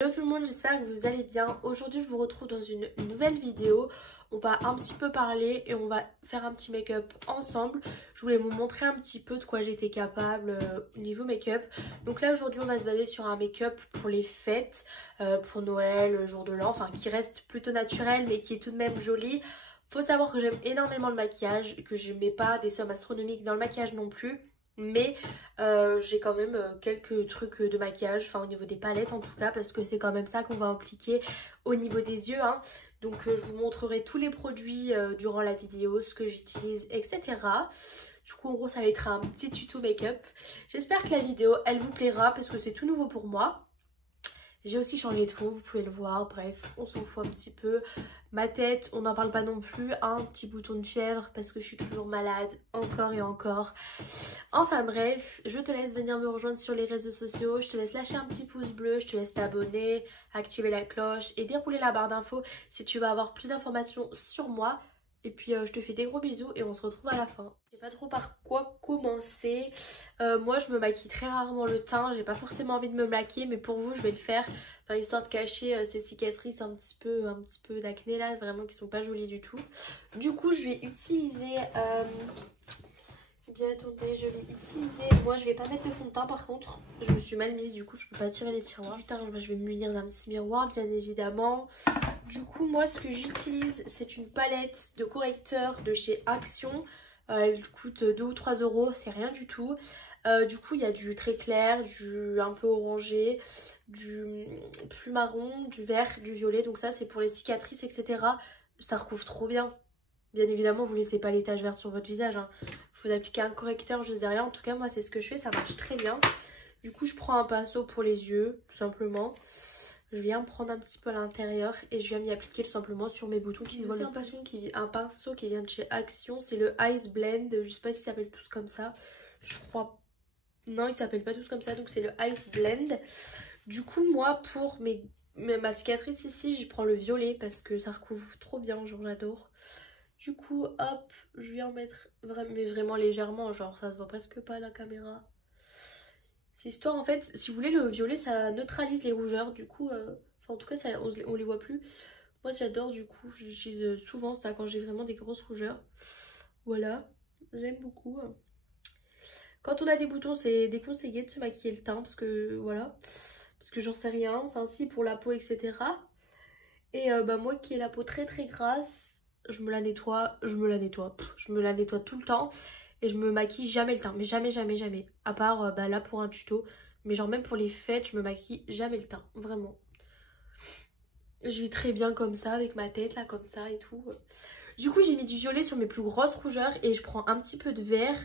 Hello tout le monde, j'espère que vous allez bien. Aujourd'hui je vous retrouve dans une nouvelle vidéo. On va un petit peu parler et on va faire un petit make-up ensemble. Je voulais vous montrer un petit peu de quoi j'étais capable au niveau make-up. Donc là aujourd'hui on va se baser sur un make-up pour les fêtes, pour Noël, le jour de l'an, enfin qui reste plutôt naturel mais qui est tout de même joli. Faut savoir que j'aime énormément le maquillage, que je mets pas des sommes astronomiques dans le maquillage non plus. Mais j'ai quand même quelques trucs de maquillage, enfin au niveau des palettes en tout cas, parce que c'est quand même ça qu'on va impliquer au niveau des yeux, hein. Donc je vous montrerai tous les produits durant la vidéo, ce que j'utilise, etc. Du coup en gros ça va être un petit tuto make-up. J'espère que la vidéo elle vous plaira parce que c'est tout nouveau pour moi. J'ai aussi changé de fond, vous pouvez le voir, bref, on s'en fout un petit peu. Ma tête, on n'en parle pas non plus, un petit bouton de fièvre parce que je suis toujours malade, encore et encore. Enfin bref, je te laisse venir me rejoindre sur les réseaux sociaux, je te laisse lâcher un petit pouce bleu, je te laisse t'abonner, activer la cloche et dérouler la barre d'infos si tu veux avoir plus d'informations sur moi. Et puis je te fais des gros bisous et on se retrouve à la fin. Je sais pas trop par quoi commencer. Moi je me maquille très rarement le teint. J'ai pas forcément envie de me maquiller, mais pour vous je vais le faire. Enfin, histoire de cacher ces cicatrices un petit peu d'acné là, vraiment qui sont pas jolies du tout. Du coup je vais utiliser... Bien attendez, je vais utiliser... Moi je vais pas mettre de fond de teint par contre. Je me suis mal mise, du coup je peux pas tirer les tiroirs. Putain, je vais me munir d'un petit miroir bien évidemment. Du coup moi ce que j'utilise c'est une palette de correcteur de chez Action. Elle coûte 2 ou 3 euros, c'est rien du tout. Du coup il y a du très clair, du un peu orangé, du plus marron, du vert, du violet. Donc ça c'est pour les cicatrices etc. Ça recouvre trop bien. Bien évidemment vous laissez pas les taches vertes sur votre visage, hein. Vous appliquez un correcteur juste derrière. En tout cas moi c'est ce que je fais, ça marche très bien. Du coup je prends un pinceau pour les yeux tout simplement. Je viens prendre un petit peu à l'intérieur et je viens m'y appliquer tout simplement sur mes boutons qui voient. Un pinceau qui vient de chez Action, c'est le Ice Blend. Je sais pas s'ils s'appellent tous comme ça. Je crois. Non, ils s'appellent pas tous comme ça, donc c'est le Ice Blend. Du coup, moi, pour ma cicatrice ici, je prends le violet parce que ça recouvre trop bien, genre j'adore. Du coup, hop, je viens mettre vraiment légèrement, genre ça se voit presque pas à la caméra. C'est histoire en fait, si vous voulez le violet ça neutralise les rougeurs du coup, enfin en tout cas ça, on les voit plus. Moi j'adore du coup, j'utilise souvent ça quand j'ai vraiment des grosses rougeurs. Voilà, j'aime beaucoup. Quand on a des boutons c'est déconseillé de se maquiller le teint parce que voilà, parce que j'en sais rien, enfin si pour la peau etc. Et bah moi qui ai la peau très très grasse, je me la nettoie tout le temps. Et je me maquille jamais le teint, mais jamais, jamais, jamais. À part bah, là pour un tuto. Mais genre même pour les fêtes, je me maquille jamais le teint, vraiment. Je vis très bien comme ça, avec ma tête là, comme ça et tout. Du coup j'ai mis du violet sur mes plus grosses rougeurs et je prends un petit peu de vert.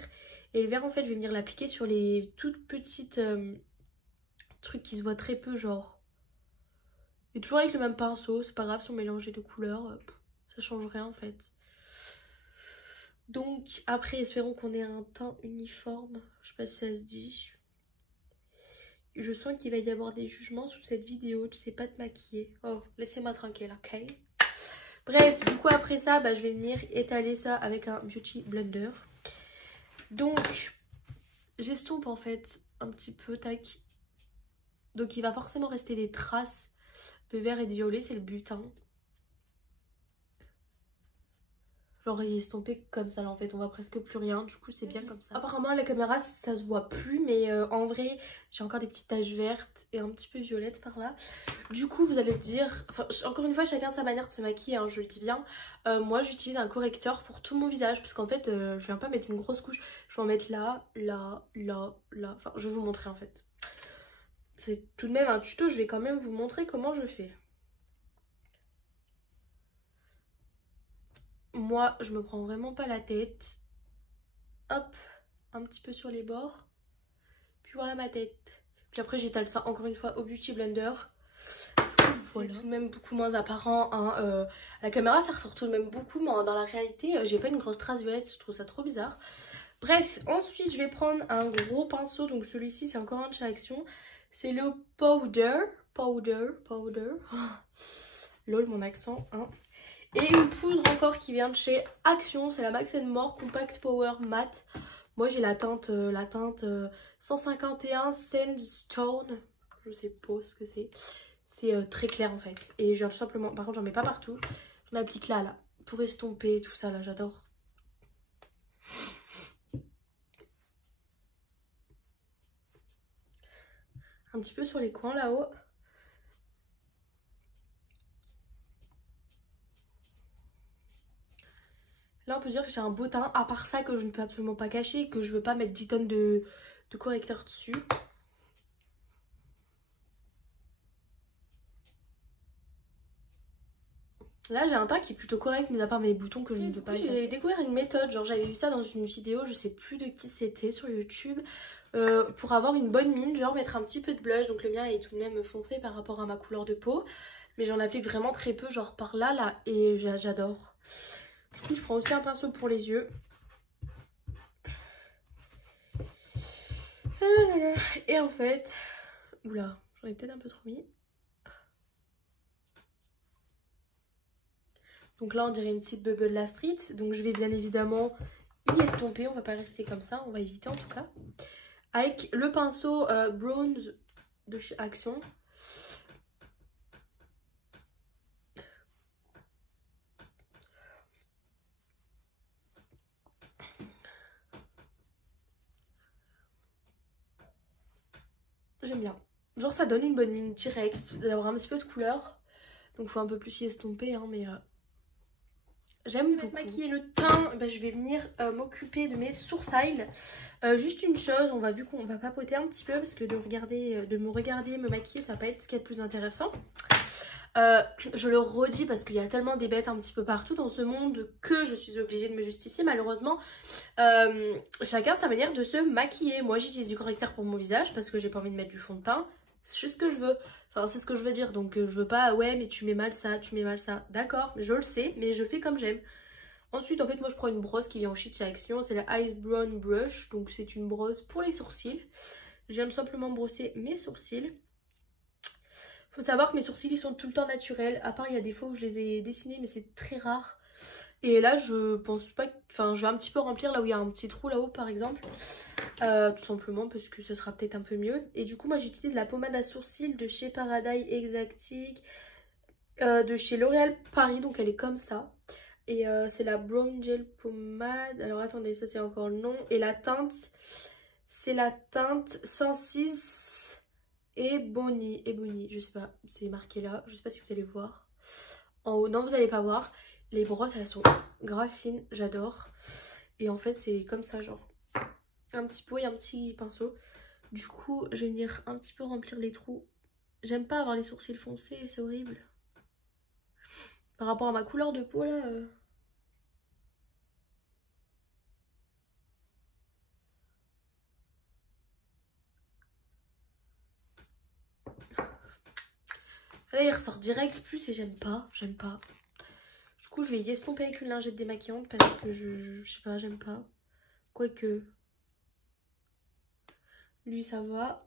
Et le vert en fait je vais venir l'appliquer sur les toutes petites trucs qui se voient très peu genre. Et toujours avec le même pinceau, c'est pas grave si on mélange les deux couleurs, ça change rien en fait. Donc après espérons qu'on ait un teint uniforme, je sais pas si ça se dit. Je sens qu'il va y avoir des jugements sous cette vidéo, tu sais pas te maquiller. Oh laissez-moi tranquille, ok. Bref, du coup après ça bah, je vais venir étaler ça avec un beauty blender. Donc j'estompe en fait un petit peu, tac. Donc il va forcément rester des traces de vert et de violet, c'est le but hein. Genre il est estompé comme ça là en fait, on voit presque plus rien, du coup c'est bien comme ça. Apparemment à la caméra ça se voit plus, mais en vrai j'ai encore des petites taches vertes et un petit peu violettes par là. Du coup vous allez dire, enfin encore une fois chacun sa manière de se maquiller hein, je le dis bien. Moi j'utilise un correcteur pour tout mon visage parce qu'en fait je viens pas mettre une grosse couche, je vais en mettre là, là, là, là, enfin je vais vous montrer en fait. C'est tout de même un tuto, je vais quand même vous montrer comment je fais. Moi, je me prends vraiment pas la tête. Hop, un petit peu sur les bords. Puis voilà ma tête. Puis après, j'étale ça encore une fois au Beauty Blender. Voilà. C'est tout de même beaucoup moins apparent. Hein. À la caméra, ça ressort tout de même beaucoup. Mais dans la réalité, j'ai pas une grosse trace violette. Je trouve ça trop bizarre. Bref, ensuite, je vais prendre un gros pinceau. Donc celui-ci, c'est encore un de chez Action. C'est le Powder. Lol, mon accent, hein. Et une poudre encore qui vient de chez Action, c'est la Max More Compact Power Matte. Moi j'ai la teinte 151 Sandstone, je sais pas ce que c'est. C'est très clair en fait. Et genre simplement, par contre j'en mets pas partout. J'en applique là, pour estomper tout ça là, j'adore. Un petit peu sur les coins là-haut. Là on peut dire que j'ai un beau teint, à part ça que je ne peux absolument pas cacher, que je veux pas mettre 10 tonnes de correcteur dessus. Là j'ai un teint qui est plutôt correct, mais à part mes boutons que je ne peux pas. J'ai découvert une méthode, genre j'avais vu ça dans une vidéo, je sais plus de qui c'était sur YouTube, pour avoir une bonne mine, genre mettre un petit peu de blush. Donc le mien est tout de même foncé par rapport à ma couleur de peau, mais j'en applique vraiment très peu, genre par là, et j'adore. Du coup je prends aussi un pinceau pour les yeux. Et en fait, oula, j'en ai peut-être un peu trop mis. Donc là on dirait une petite bubble de la street. Donc je vais bien évidemment y estomper, on va pas rester comme ça, on va éviter en tout cas. Avec le pinceau Bronze de chez Action. J'aime bien. Genre ça donne une bonne mine directe, d'avoir un petit peu de couleur. Donc faut un peu plus y estomper hein, mais j'aime beaucoup. Pour maquiller le teint, je vais venir m'occuper de mes sourcils. Juste une chose, vu qu'on va papoter un petit peu parce que de me regarder me maquiller, ça va pas être ce qu'il y a de plus intéressant. Je le redis parce qu'il y a tellement des bêtes un petit peu partout dans ce monde que je suis obligée de me justifier malheureusement. Chacun sa manière de se maquiller. Moi j'utilise du correcteur pour mon visage parce que j'ai pas envie de mettre du fond de teint. C'est juste ce que je veux. Enfin c'est ce que je veux dire. Donc je veux pas ouais mais tu mets mal ça, tu mets mal ça. D'accord, je le sais mais je fais comme j'aime. Ensuite en fait moi je prends une brosse qui vient en chez Action. C'est la Eyebrow Brush. Donc c'est une brosse pour les sourcils. J'aime simplement brosser mes sourcils. Faut savoir que mes sourcils ils sont tout le temps naturels, à part il y a des fois où je les ai dessinés mais c'est très rare. Et là je pense pas, enfin je vais un petit peu remplir là où il y a un petit trou là-haut par exemple. Tout simplement parce que ce sera peut-être un peu mieux. Et du coup moi j'utilise la pommade à sourcils de chez Paradise Exactique, de chez L'Oréal Paris, donc elle est comme ça. Et c'est la Brown Gel Pommade, alors attendez ça c'est encore le nom. Et la teinte, c'est la teinte 106... Ebony, je sais pas, c'est marqué là, je sais pas si vous allez voir. En haut, non vous allez pas voir. Les brosses elles sont grave fines, j'adore. Et en fait c'est comme ça genre, un petit pot et un petit pinceau. Du coup je vais venir un petit peu remplir les trous. J'aime pas avoir les sourcils foncés, c'est horrible. Par rapport à ma couleur de peau là... Là il ressort direct plus et j'aime pas. Du coup je vais y estomper avec une lingette démaquillante parce que je sais pas, j'aime pas. Quoique lui ça va.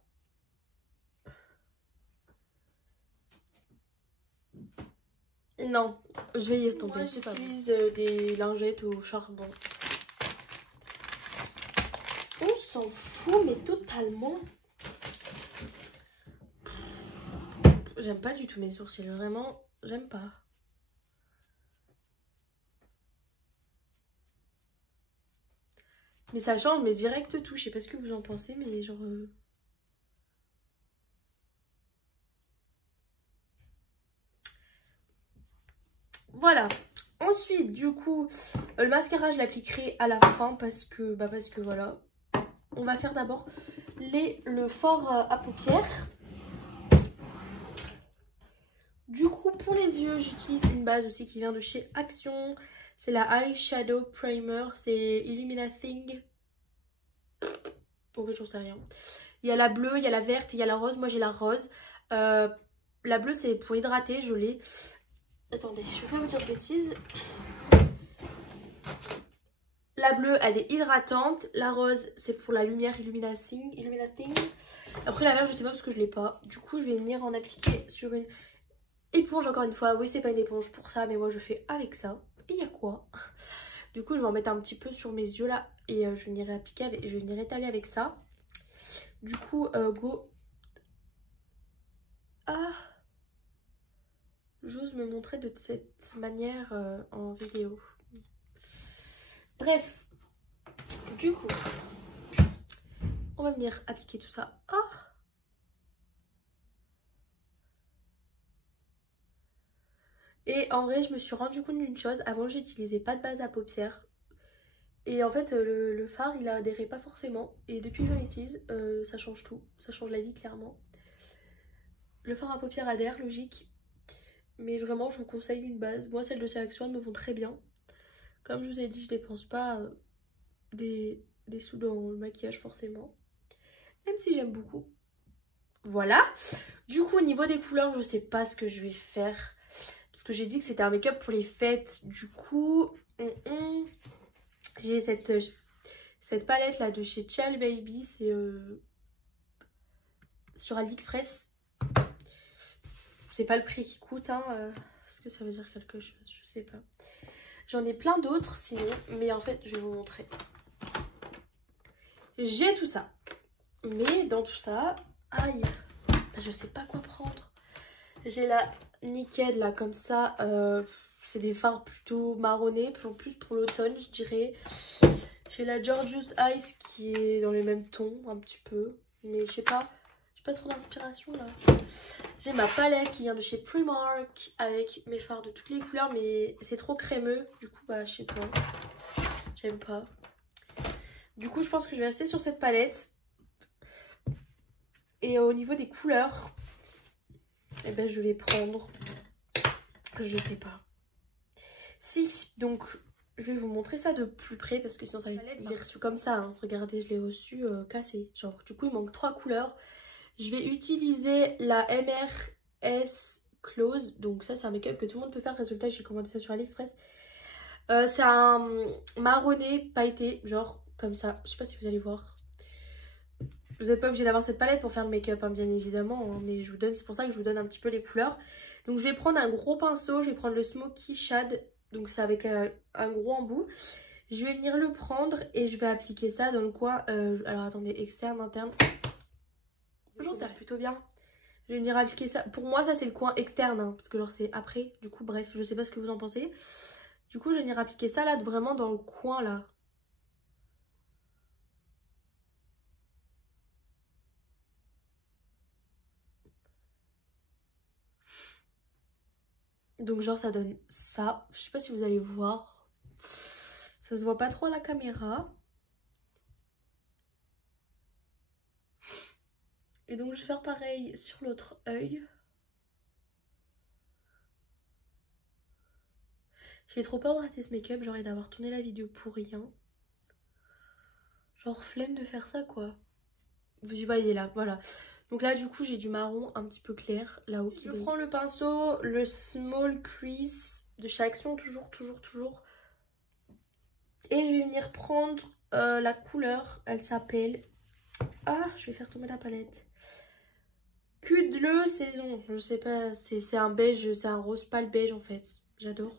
Non, je vais y estomper. Moi j'utilise des lingettes au charbon. On s'en fout mais totalement. J'aime pas du tout mes sourcils, vraiment, j'aime pas. Mais ça change, mais direct tout, je sais pas ce que vous en pensez, mais genre... Voilà. Ensuite, du coup, le mascara, je l'appliquerai à la fin parce que voilà. On va faire d'abord le fard à paupières. Du coup, pour les yeux, j'utilise une base aussi qui vient de chez Action. C'est la Eyeshadow Primer. C'est Illuminating. En fait, j'en sais rien. Il y a la bleue, il y a la verte et il y a la rose. Moi, j'ai la rose. La bleue, c'est pour hydrater. Je l'ai. Attendez, je vais pas vous dire de bêtises. La bleue, elle est hydratante. La rose, c'est pour la lumière illuminating. Après, la verte, je sais pas parce que je l'ai pas. Du coup, je vais venir en appliquer sur une éponge encore une fois. Oui, c'est pas une éponge pour ça, mais moi, je fais avec ça. Et il y a quoi? Du coup, je vais en mettre un petit peu sur mes yeux là. Et je vais venir appliquer avec, je vais venir étaler avec ça. Du coup, go. Ah. j'ose me montrer de cette manière en vidéo. Bref, du coup, on va venir appliquer tout ça. Ah! Et en vrai, je me suis rendu compte d'une chose. Avant, j'utilisais pas de base à paupières. Et en fait, le fard, il adhérait pas forcément. Et depuis que je l'utilise, ça change tout. Ça change la vie, clairement. Le fard à paupières adhère, logique. Mais vraiment, je vous conseille une base. Moi, celles de Sélection, elles me vont très bien. Comme je vous ai dit, je dépense pas des sous dans le maquillage, forcément. Même si j'aime beaucoup. Voilà. Du coup, au niveau des couleurs, je sais pas ce que je vais faire. Parce que j'ai dit que c'était un make-up pour les fêtes. Du coup, j'ai cette palette là de chez Child Baby. C'est sur AliExpress. C'est pas le prix qui coûte, hein. Est-ce que ça veut dire quelque chose? Je sais pas. J'en ai plein d'autres sinon. Mais en fait, je vais vous montrer. J'ai tout ça. Mais dans tout ça, aïe, je sais pas quoi prendre. J'ai la Naked là comme ça. C'est des fards plutôt marronnés, plus pour l'automne je dirais. J'ai la Gorgeous Eyes qui est dans les mêmes tons un petit peu. Mais je sais pas, j'ai pas trop d'inspiration là. J'ai ma palette qui vient de chez Primark avec mes fards de toutes les couleurs. Mais c'est trop crémeux. Du coup bah je sais pas. J'aime pas. Du coup je pense que je vais rester sur cette palette. Et au niveau des couleurs, eh ben, je vais prendre, je sais pas. Si, donc je vais vous montrer ça de plus près parce que sinon ça va être... Je l'ai reçu comme ça, hein. Regardez, je l'ai reçu cassé. Genre, du coup, il manque 3 couleurs. Je vais utiliser la MRS Close. Donc ça, c'est un make-up que tout le monde peut faire. Résultat, j'ai commandé ça sur AliExpress. C'est un marronné pailleté, genre comme ça. Je sais pas si vous allez voir. Vous n'êtes pas obligé d'avoir cette palette pour faire le make-up, hein, bien évidemment, hein, mais je vous donne, c'est pour ça que je vous donne un petit peu les couleurs. Donc je vais prendre un gros pinceau, je vais prendre le Smoky Shade, donc c'est avec un gros embout. Je vais venir le prendre et je vais appliquer ça dans le coin, alors attendez, externe, interne. J'en sers plutôt bien. Je vais venir appliquer ça, pour moi ça c'est le coin externe, hein, parce que genre c'est après, du coup bref, je sais pas ce que vous en pensez. Du coup je vais venir appliquer ça là, vraiment dans le coin là. Donc genre ça donne ça. Je sais pas si vous allez voir. Ça se voit pas trop à la caméra. Et donc je vais faire pareil sur l'autre œil. J'ai trop peur de rater ce make-up. Genre d'avoir tourné la vidéo pour rien. Genre flemme de faire ça quoi. Vous y voyez là, voilà. Donc là du coup j'ai du marron un petit peu clair là-haut. Je prends le pinceau, le Small Crease de chez Action, toujours. Et je vais venir prendre la couleur, elle s'appelle... Ah, je vais faire tomber la palette. Cudle Saison, je sais pas, c'est un beige, c'est un rose pâle beige en fait. J'adore.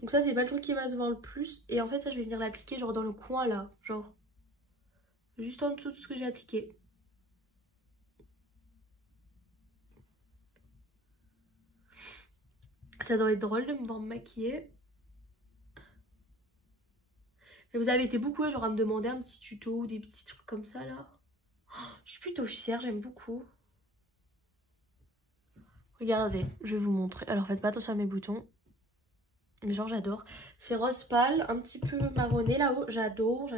Donc ça c'est pas le truc qui va se voir le plus. Et en fait ça je vais venir l'appliquer genre dans le coin là, genre juste en dessous de ce que j'ai appliqué. Ça doit être drôle de me voir me maquiller. Mais vous avez été beaucoup genre à me demander un petit tuto ou des petits trucs comme ça là. Oh, je suis plutôt fière, j'aime beaucoup. Regardez, je vais vous montrer. Alors faites pas attention à mes boutons. Mais genre j'adore. C'est rose pâle, un petit peu marronné là-haut. J'adore.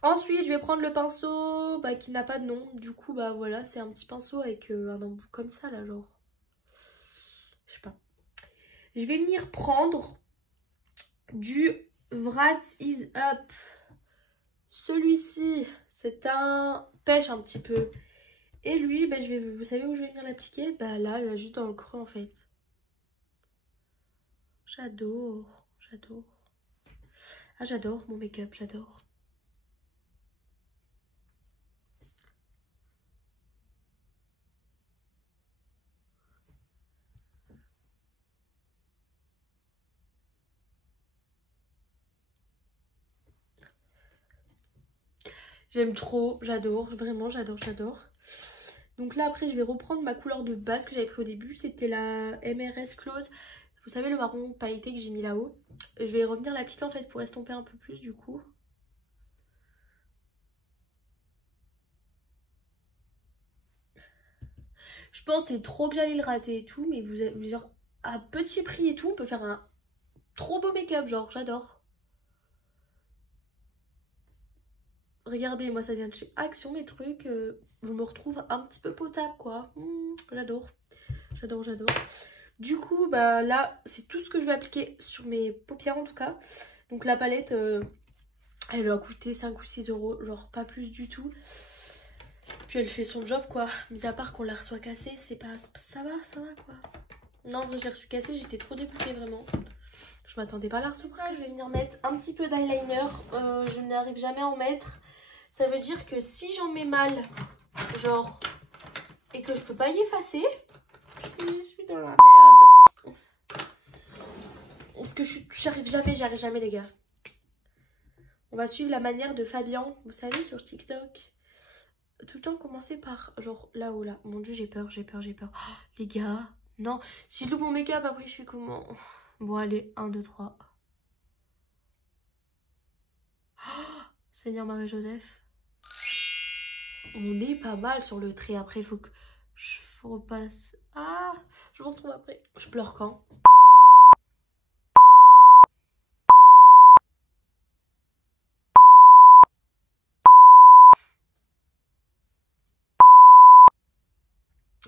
Ensuite je vais prendre le pinceau qui n'a pas de nom. Du coup bah voilà, c'est un petit pinceau avec un embout comme ça là genre. Je sais pas. Je vais venir prendre du Wrat Is Up. Celui-ci, c'est un pêche un petit peu. Et lui, bah, vous savez où je vais venir l'appliquer? Bah là, juste dans le creux en fait. J'adore. Ah j'adore mon make-up, j'adore. J'aime trop, j'adore, vraiment j'adore. Donc là après je vais reprendre ma couleur de base que j'avais pris au début. C'était la MRS Close. Vous savez le marron pailleté que j'ai mis là-haut. Je vais revenir l'appliquer en fait pour estomper un peu plus du coup. Je pensais trop que j'allais le rater et tout. Mais vous avez genre à petit prix et tout on peut faire un trop beau make-up. Genre j'adore. Regardez moi ça vient de chez Action mes trucs. Je me retrouve un petit peu potable quoi. J'adore. J'adore, j'adore. Du coup, bah là, c'est tout ce que je vais appliquer sur mes paupières en tout cas. Donc la palette, elle doit coûter 5 ou 6 euros, genre pas plus du tout. Puis elle fait son job quoi. Mis à part qu'on la reçoit cassée, c'est pas... ça va quoi. Non, en vrai, j'ai reçu cassée, j'étais trop dégoûtée vraiment. Je m'attendais pas à la recevoir. Je vais venir mettre un petit peu d'eyeliner. Je n'arrive jamais à en mettre. Ça veut dire que si j'en mets mal, genre, et que je peux pas y effacer... Je suis dans la merde. Parce que j'y arrive jamais les gars. On va suivre la manière de Fabien, vous savez sur TikTok. Tout le temps commencer par genre là-haut là. Mon dieu j'ai peur. Oh, les gars, non. Si je loupe mon make-up après je fais comment? Bon allez, 1, 2, 3. Oh, Seigneur Marie-Joseph. On est pas mal sur le trait. Après il faut que je repasse. Ah, je vous retrouve après. Je pleure quand?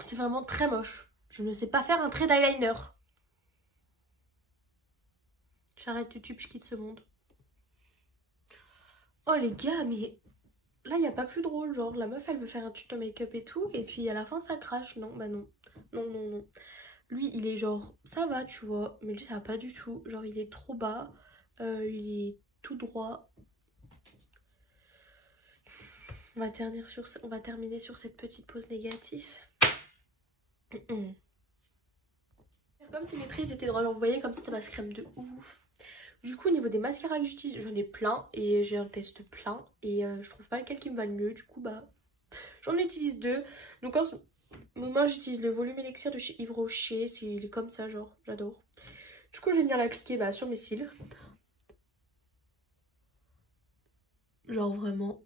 C'est vraiment très moche. Je ne sais pas faire un trait d'eyeliner. J'arrête YouTube, je quitte ce monde. Oh les gars, mais là il n'y a pas plus drôle. Genre la meuf elle veut faire un tuto make-up et tout. Et puis à la fin ça crache. Non, bah non. Non. Lui il est genre ça va tu vois. Mais lui ça va pas du tout. Genre il est trop bas. Il est tout droit. On va terminer sur cette petite pause négative. Comme si mes traits étaient droits, vous voyez comme ça va se crème de ouf. Du coup au niveau des mascaras que j'utilise, j'en ai plein et j'ai un test plein et je trouve pas lequel qui me va le mieux. Du coup bah j'en utilise 2. Donc en ce moment j'utilise le volume élixir de chez Yves Rocher, il est comme ça genre, j'adore. Du coup je vais venir l'appliquer bah, sur mes cils. Genre vraiment,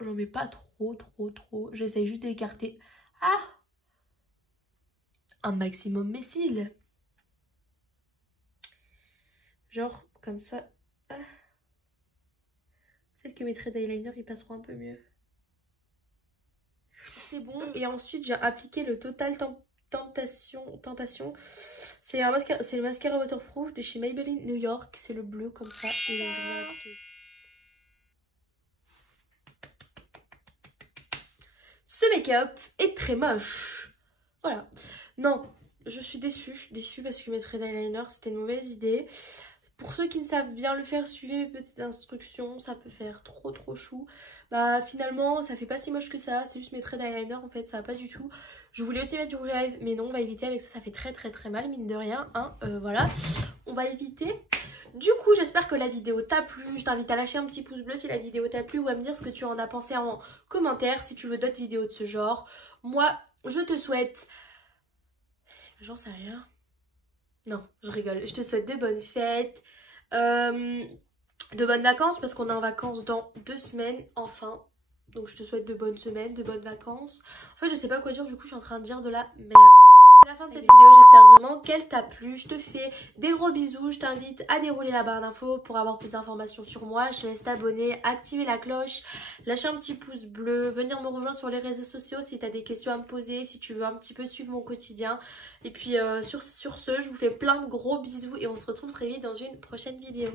j'en mets pas trop. J'essaye juste d'écarter un maximum mes cils. Genre comme ça. Peut-être que mes traits d'eyeliner ils passeront un peu mieux. C'est bon. Et ensuite j'ai appliqué le Total Tentation. C'est le mascara waterproof de chez Maybelline New York. C'est le bleu comme ça. Et là, je vais l'appliquer. Ce make-up est très moche. Voilà. Non, je suis déçue parce que mes traits d'eyeliner c'était une mauvaise idée. Pour ceux qui ne savent bien le faire, suivez mes petites instructions, ça peut faire trop chou. Bah finalement ça fait pas si moche que ça, c'est juste mes traits d'eyeliner en fait, ça va pas du tout. Je voulais aussi mettre du rouge à lèvres mais non, on va éviter, avec ça fait très mal mine de rien, hein, voilà. On va éviter. Du coup j'espère que la vidéo t'a plu, je t'invite à lâcher un petit pouce bleu si la vidéo t'a plu ou à me dire ce que tu en as pensé en commentaire si tu veux d'autres vidéos de ce genre. Moi je te souhaite... J'en sais rien. Non, je rigole. Je te souhaite de bonnes fêtes, de bonnes vacances parce qu'on est en vacances dans 2 semaines, enfin. Donc je te souhaite de bonnes semaines, de bonnes vacances. En fait, je sais pas quoi dire, du coup, je suis en train de dire de la merde. C'est la fin de cette vidéo, j'espère vraiment qu'elle t'a plu. Je te fais des gros bisous, je t'invite à dérouler la barre d'infos pour avoir plus d'informations sur moi. Je te laisse t'abonner, activer la cloche, lâcher un petit pouce bleu, venir me rejoindre sur les réseaux sociaux si tu as des questions à me poser, si tu veux un petit peu suivre mon quotidien. Et puis sur ce, je vous fais plein de gros bisous et on se retrouve très vite dans une prochaine vidéo.